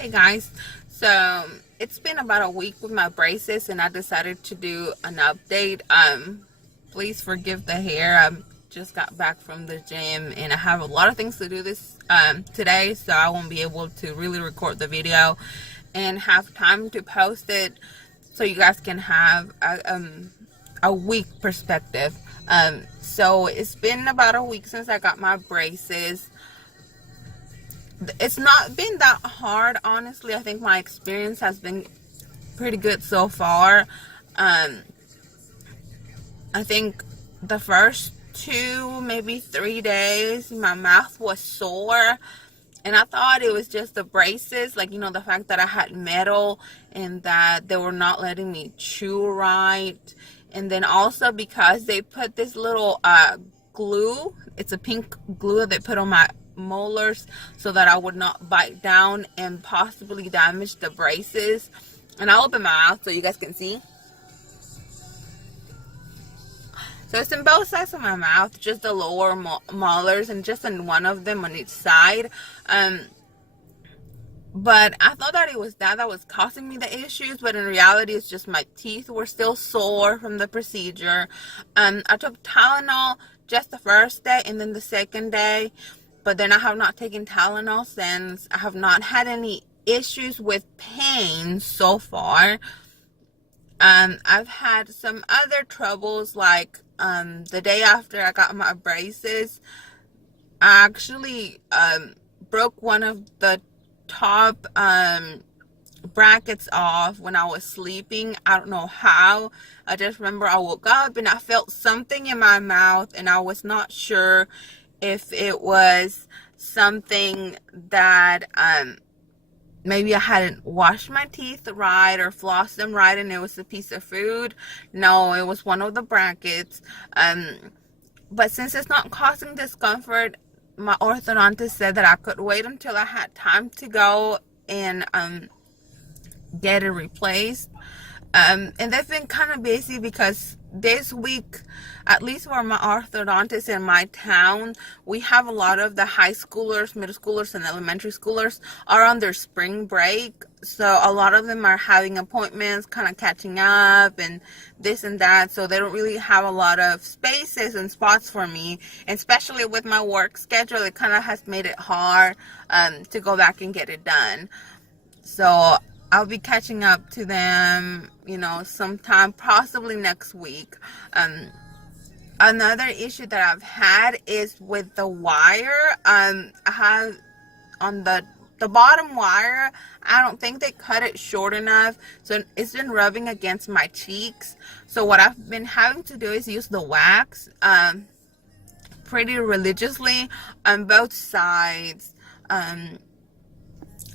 Hey guys, so it's been about a week with my braces and I decided to do an update. Please forgive the hair. I just got back from the gym and I have a lot of things to do this today, so I won't be able to really record the video and have time to post it so you guys can have a week perspective. So it's been about a week since I got my braces. It's not been that hard, honestly. I think my experience has been pretty good so far. I think the first 2, maybe 3 days my mouth was sore, and I thought it was just the braces, like, the fact that I had metal and that they were not letting me chew right. And then also because they put this little glue, it's a pink glue that they put on my molars so that I would not bite down and possibly damage the braces. And I'll open my mouth so you guys can see. So it's in both sides of my mouth, just the lower molars, and just in one of them on each side. But I thought that it was that was causing me the issues, but in reality it's just my teeth were still sore from the procedure. I took Tylenol just the first day and then the second day, but then I have not taken Tylenol since. I have not had any issues with pain so far. I've had some other troubles, like the day after I got my braces, I actually broke one of the top brackets off when I was sleeping. I don't know how. I just remember I woke up and I felt something in my mouth, and I was not sure if it was something that maybe I hadn't washed my teeth right or flossed them right and it was a piece of food. No, it was one of the brackets. But since it's not causing discomfort, my orthodontist said that I could wait until I had time to go and get it replaced. And they've been kind of busy because this week, at least for my orthodontist in my town, we have a lot of the high schoolers, middle schoolers, and elementary schoolers are on their spring break. So a lot of them are having appointments, kind of catching up and this and that. So they don't really have a lot of spaces and spots for me. And especially with my work schedule, it kind of has made it hard to go back and get it done. So I'll be catching up to them, sometime possibly next week. Another issue that I've had is with the wire. I have on the bottom wire, I don't think they cut it short enough, so it's been rubbing against my cheeks. So what I've been having to do is use the wax pretty religiously on both sides.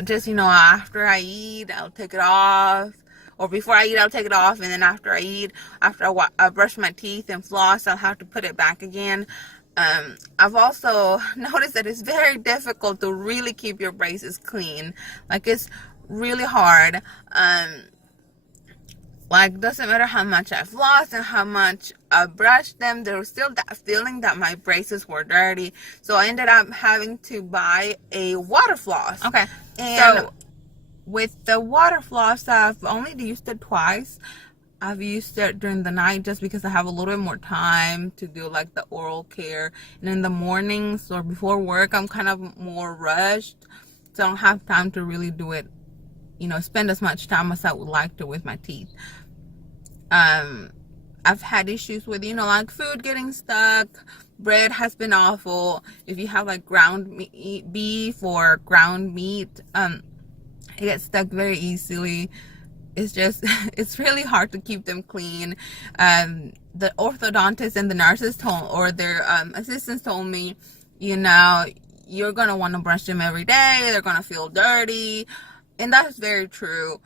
Just, after I eat, I'll take it off. Or before I eat, I'll take it off. And then after I eat, after I brush my teeth and floss, I'll have to put it back again. I've also noticed that it's very difficult to really keep your braces clean. Like, it's really hard. Doesn't matter how much I floss and how much I brush them, there was still that feeling that my braces were dirty. So I ended up having to buy a water floss. Okay. And so with the water floss, I've only used it twice. I've used it during the night just because I have a little bit more time to do like the oral care. And in the mornings or before work, I'm kind of more rushed. So I don't have time to really do it, spend as much time as I would like to with my teeth. I've had issues with, like food getting stuck. Bread has been awful. If you have like ground beef or ground meat, it gets stuck very easily. It's just, it's really hard to keep them clean. The orthodontist and the nurses or their assistants told me, you're going to want to brush them every day. They're going to feel dirty. And that's very true.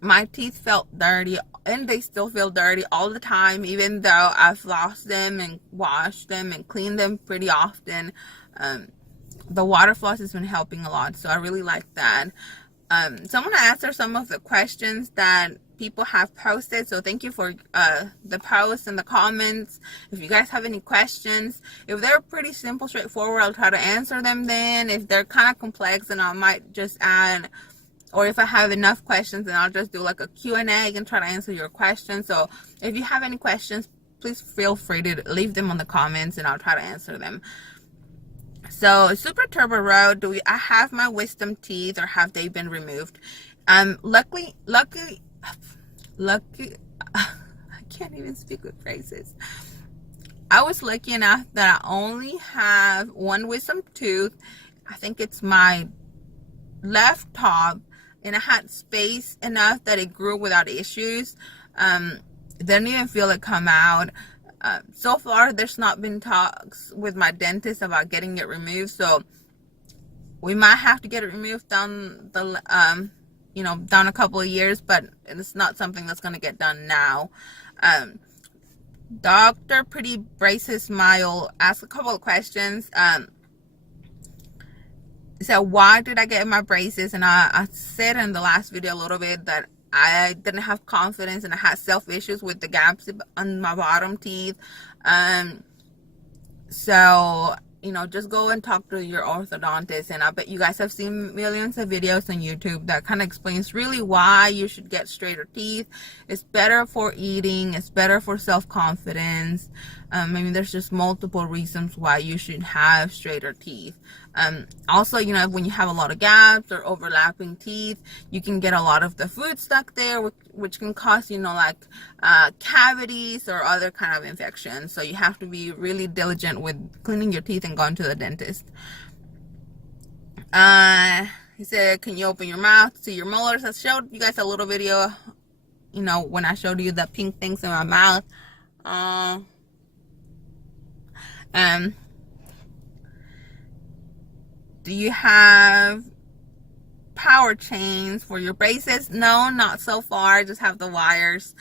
My teeth felt dirty, and they still feel dirty all the time, even though I've flossed them and washed them and cleaned them pretty often. The water floss has been helping a lot, so I really like that. So I'm going to answer some of the questions that people have posted. So thank you for the posts and the comments. If you guys have any questions, if they're pretty simple, straightforward, I'll try to answer them then. If they're kind of complex, then I might just add, or if I have enough questions, then I'll just do like a Q&A and try to answer your questions. So if you have any questions, please feel free to leave them on the comments and I'll try to answer them. So Super Turbo Road, I have my wisdom teeth, or have they been removed? Luckily, I can't even speak with phrases. I was lucky enough that I only have one wisdom tooth. I think it's my left top, and I had space enough that it grew without issues. Didn't even feel it come out. So far, there's not been talks with my dentist about getting it removed, so we might have to get it removed down the down a couple of years, but it's not something that's going to get done now. Dr. Pretty Braces Smile asked a couple of questions. So why did I get my braces? And I said in the last video a little bit that I didn't have confidence and I had self issues with the gaps on my bottom teeth. So, just go and talk to your orthodontist. And I bet you guys have seen millions of videos on YouTube that kind of explains really why you should get straighter teeth. It's better for eating. It's better for self-confidence. There's just multiple reasons why you should have straighter teeth. Also, when you have a lot of gaps or overlapping teeth, you can get a lot of the food stuck there, which can cause, cavities or other kind of infections. So you have to be really diligent with cleaning your teeth and going to the dentist. He said, can you open your mouth to see your molars? I showed you guys a little video, when I showed you the pink things in my mouth. Do you have power chains for your braces? No, not so far. I just have the wires.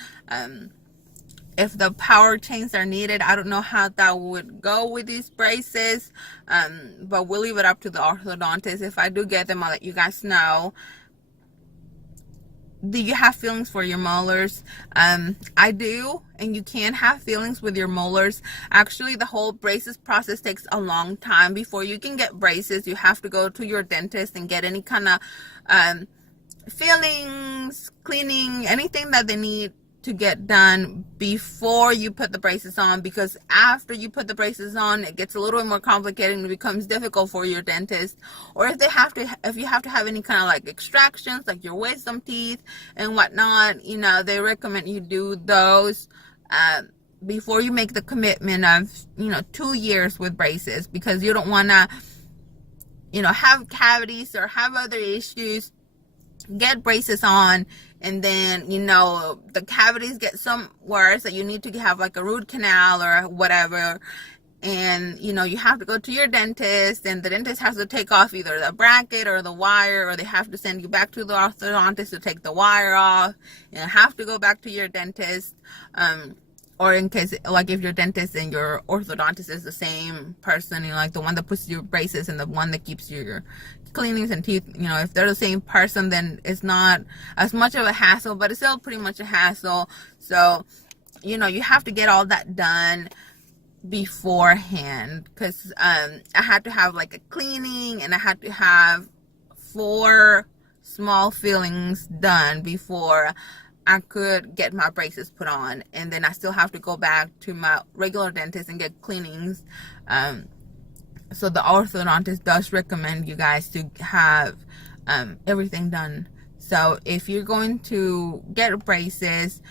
If the power chains are needed, I don't know how that would go with these braces, but we'll leave it up to the orthodontist. If I do get them, I'll let you guys know. Do you have fillings for your molars? I do, and you can have fillings with your molars. Actually, the whole braces process takes a long time. Before you can get braces, you have to go to your dentist and get any kind of fillings, cleaning, anything that they need to get done before you put the braces on, because after you put the braces on, it gets a little bit more complicated and it becomes difficult for your dentist. Or if you have to have any kind of like extractions, like your wisdom teeth and whatnot, they recommend you do those before you make the commitment of 2 years with braces, because you don't want to have cavities or have other issues, get braces on, and then the cavities get some worse that you need to have like a root canal or whatever, and you have to go to your dentist, and the dentist has to take off either the bracket or the wire, or they have to send you back to the orthodontist to take the wire off, and have to go back to your dentist. Or in case, like if your dentist and your orthodontist is the same person, like the one that puts your braces and the one that keeps your cleanings and teeth, if they're the same person, then it's not as much of a hassle, but it's still pretty much a hassle. So, you have to get all that done beforehand, because I had to have like a cleaning, and I had to have 4 small fillings done before I could get my braces put on. And then I still have to go back to my regular dentist and get cleanings. So the orthodontist does recommend you guys to have everything done. So if you're going to get braces,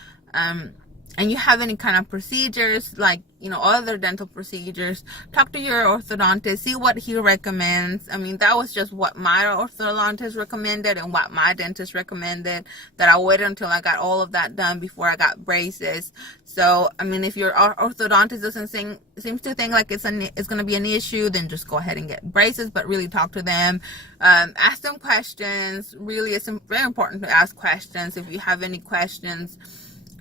and you have any kind of procedures, like other dental procedures, talk to your orthodontist, see what he recommends. That was just what my orthodontist recommended and what my dentist recommended, that I waited until I got all of that done before I got braces. So if your orthodontist seems to think like it's going to be an issue, then just go ahead and get braces, but really talk to them. Ask them questions. Really, it's very important to ask questions. If you have any questions,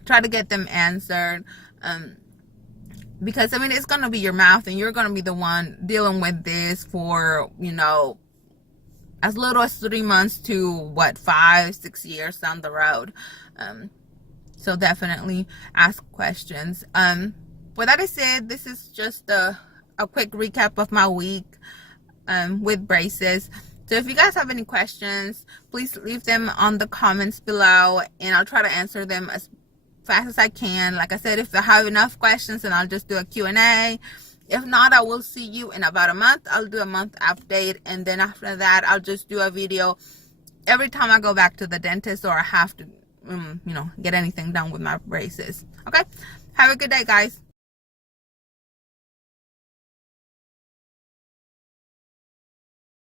try to get them answered, because it's going to be your mouth, and you're going to be the one dealing with this for as little as 3 months to 5-6 years down the road. So definitely ask questions. With that said, this is just a quick recap of my week with braces. So if you guys have any questions, please leave them on the comments below, and I'll try to answer them as fast as I can. Like I said, if I have enough questions, then I'll just do a Q&A. If not, I will see you in about a month. I'll do a month update, and then after that, I'll just do a video every time I go back to the dentist or I have to, get anything done with my braces. Okay? Have a good day, guys.